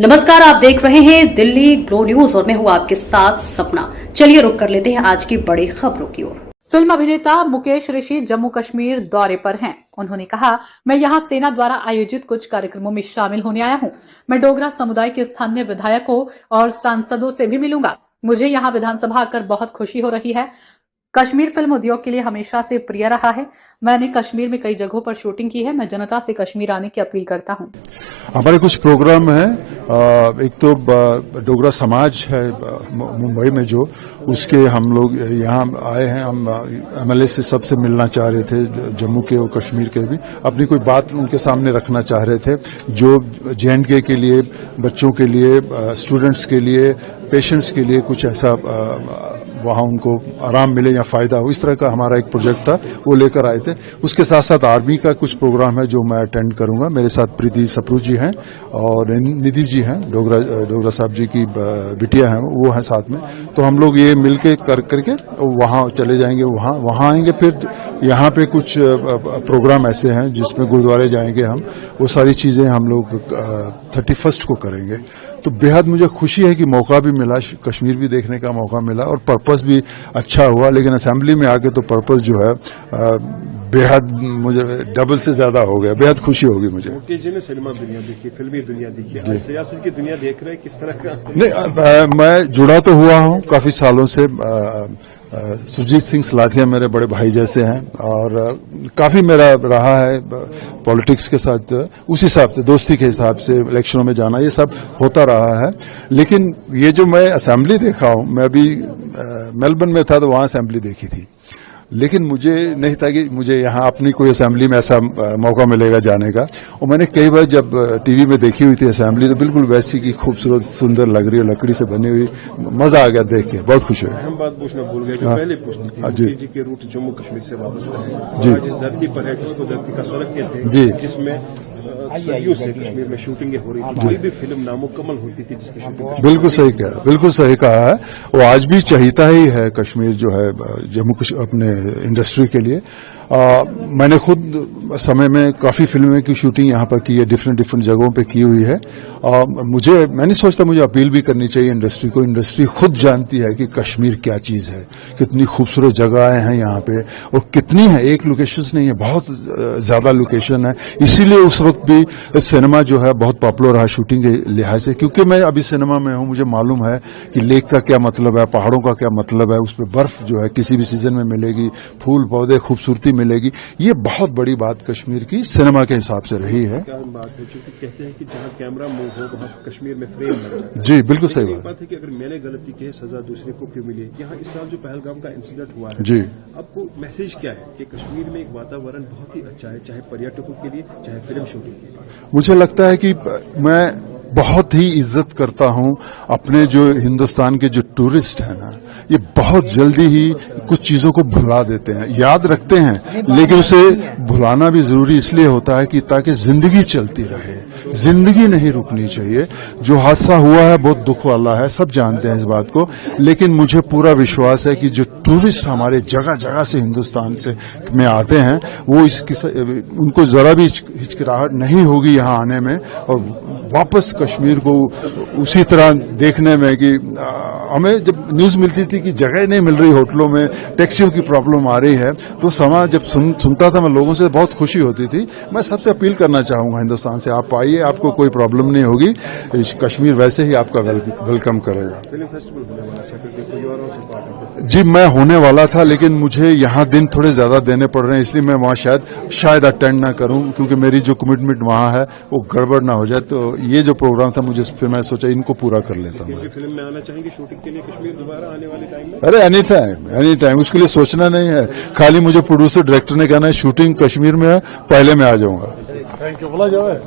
नमस्कार, आप देख रहे हैं दिल्ली ग्लो न्यूज और मैं हूं आपके साथ सपना। चलिए रुक कर लेते हैं आज की बड़ी खबरों की ओर। फिल्म अभिनेता मुकेश ऋषि जम्मू कश्मीर दौरे पर हैं। उन्होंने कहा, मैं यहां सेना द्वारा आयोजित कुछ कार्यक्रमों में शामिल होने आया हूं। मैं डोगरा समुदाय के स्थानीय विधायकों और सांसदों से भी मिलूंगा। मुझे यहां विधानसभा आकर बहुत खुशी हो रही है। कश्मीर फिल्म उद्योग के लिए हमेशा से प्रिय रहा है। मैंने कश्मीर में कई जगहों पर शूटिंग की है। मैं जनता से कश्मीर आने की अपील करता हूं। हमारे कुछ प्रोग्राम हैं। एक तो डोगरा समाज है मुंबई में, जो उसके हम लोग यहाँ आए हैं। हम एमएलए से सबसे मिलना चाह रहे थे, जम्मू के और कश्मीर के भी। अपनी कोई बात उनके सामने रखना चाह रहे थे, जो JNK के लिए, बच्चों के लिए, स्टूडेंट्स के लिए, पेशेंट्स के लिए कुछ ऐसा वहां उनको आराम मिले या फायदा हो, इस तरह का हमारा एक प्रोजेक्ट था, वो लेकर आए थे। उसके साथ साथ आर्मी का कुछ प्रोग्राम है जो मैं अटेंड करूंगा। मेरे साथ प्रीति सप्रू जी हैं और निधि जी हैं, डोगरा साहब जी की बिटिया हैं, वो हैं साथ में। तो हम लोग ये मिलके करके वहां चले जाएंगे, वहां आएंगे। फिर यहाँ पे कुछ प्रोग्राम ऐसे हैं जिसमें गुरुद्वारे जाएंगे हम। वो सारी चीजें हम लोग 31 को करेंगे। तो बेहद मुझे खुशी है कि मौका भी मिला, कश्मीर भी देखने का मौका मिला और पर्पस भी अच्छा हुआ। लेकिन असेंबली में आके तो पर्पस जो है बेहद मुझे डबल से ज्यादा हो गया। बेहद खुशी होगी मुझे। मुकेश जी ने सिनेमा दुनिया देखी, फिल्मी दुनिया देखी, आज सियासत की दुनिया देख रहे हैं, किस तरह का? नहीं, मैं जुड़ा तो हुआ हूँ काफी सालों से। सुरजीत सिंह सलाथिया मेरे बड़े भाई जैसे हैं और काफी मेरा रहा है पॉलिटिक्स के साथ। उस हिसाब से, दोस्ती के हिसाब से इलेक्शनों में जाना, ये सब होता रहा है। लेकिन ये जो मैं असेंबली देखा हूं, मैं अभी मेलबर्न में था तो वहां असेंबली देखी थी। लेकिन मुझे नहीं था कि मुझे यहाँ अपनी कोई असेंबली में ऐसा मौका मिलेगा जाने का। और मैंने कई बार जब टीवी में देखी हुई थी असेंबली, तो बिल्कुल वैसी की खूबसूरत सुंदर लग रही है, लकड़ी से बनी हुई। मजा आ गया देख के, बहुत खुश हुई। हम बात पूछना भूल गए जो पहले पूछनी थी। मुकेश जी के रूट जम्मू कश्मीर से वापस है जी। जिस धरती पर है, जिसको धरती का स्वर्ग कहते हैं जी, जिसमें सदियों से कश्मीर में शूटिंगें हो रही थी, कोई भी फिल्म नामुकम्मल होती थी जिसकी शूटिंग। बिल्कुल सही कहा, बिल्कुल सही कहा है। वो आज भी चाहता ही है कश्मीर जो है जम्मू अपने इंडस्ट्री के लिए। मैंने खुद समय में काफी फिल्मों की शूटिंग यहाँ पर की है, डिफरेंट जगहों पे की हुई है। मैं नहीं सोचता मुझे अपील भी करनी चाहिए इंडस्ट्री को। इंडस्ट्री खुद जानती है कि कश्मीर क्या चीज है, कितनी खूबसूरत जगहें हैं यहाँ पे, और कितनी है, एक लोकेशन नहीं है, बहुत ज्यादा लोकेशन है। इसीलिए उस वक्त भी सिनेमा जो है बहुत पॉपुलर रहा शूटिंग के लिहाज से। क्योंकि मैं अभी सिनेमा में हूँ, मुझे मालूम है कि लेक का क्या मतलब है, पहाड़ों का क्या मतलब है, उसमें बर्फ जो है किसी भी सीजन में मिलेगी, फूल पौधे, खूबसूरती मिलेगी। ये बहुत बड़ी बात कश्मीर की सिनेमा के हिसाब से रही है। क्या बात है, क्योंकि कहते हैं कि जहाँ कैमरा मूव हो वहाँ कश्मीर में फ्रेम लग जाता है। जी बिल्कुल सही बात है कि अगर मैंने गलती की है, सजा दूसरे को क्यों मिली? यहाँ इस साल जो पहलगाम का इंसिडेंट हुआ है जी, आपको मैसेज क्या है कि कश्मीर में एक वातावरण बहुत ही अच्छा है, चाहे पर्यटकों के लिए, चाहे फिल्म शूटिंग के लिए? मुझे लगता है कि मैं बहुत ही इज्जत करता हूं अपने जो हिंदुस्तान के जो टूरिस्ट हैं ना, ये बहुत जल्दी ही कुछ चीजों को भुला देते हैं, याद रखते हैं, लेकिन उसे भुलाना भी जरूरी इसलिए होता है कि ताकि जिंदगी चलती रहे। जिंदगी नहीं रुकनी चाहिए। जो हादसा हुआ है बहुत दुख वाला है, सब जानते हैं इस बात को। लेकिन मुझे पूरा विश्वास है कि जो टूरिस्ट हमारे जगह जगह से हिंदुस्तान से में आते हैं, वो उनको जरा भी हिचकिचाहट नहीं होगी यहाँ आने में और वापस कश्मीर को उसी तरह देखने में। कि हमें जब न्यूज मिलती थी कि जगह नहीं मिल रही होटलों में, टैक्सियों की प्रॉब्लम आ रही है, तो समाज जब सुनता था मैं लोगों से, बहुत खुशी होती थी। मैं सबसे अपील करना चाहूंगा हिंदुस्तान से, आप आइए, आपको कोई प्रॉब्लम नहीं होगी। कश्मीर वैसे ही आपका वेलकम करेगा। फिल्म फेस्टिवल होने वाला है जी, मैं होने वाला था, लेकिन मुझे यहाँ दिन थोड़े ज्यादा देने पड़ रहे हैं, इसलिए मैं वहाँ शायद अटेंड ना करूं, क्योंकि मेरी जो कमिटमेंट वहाँ है वो गड़बड़ ना हो जाए। तो ये जो प्रोग्राम था, मुझे फिर मैं सोचा इनको पूरा कर लेता हूँ। फिल्म में आना चाहेंगे शूटिंग के लिए कश्मीर दोबारा आने वाले टाइम में? अरे एनी टाइम, उसके लिए सोचना नहीं है। खाली मुझे प्रोड्यूसर डायरेक्टर ने कहना है शूटिंग कश्मीर में है, पहले मैं आ जाऊंगा। थैंक यू, बोला जाए।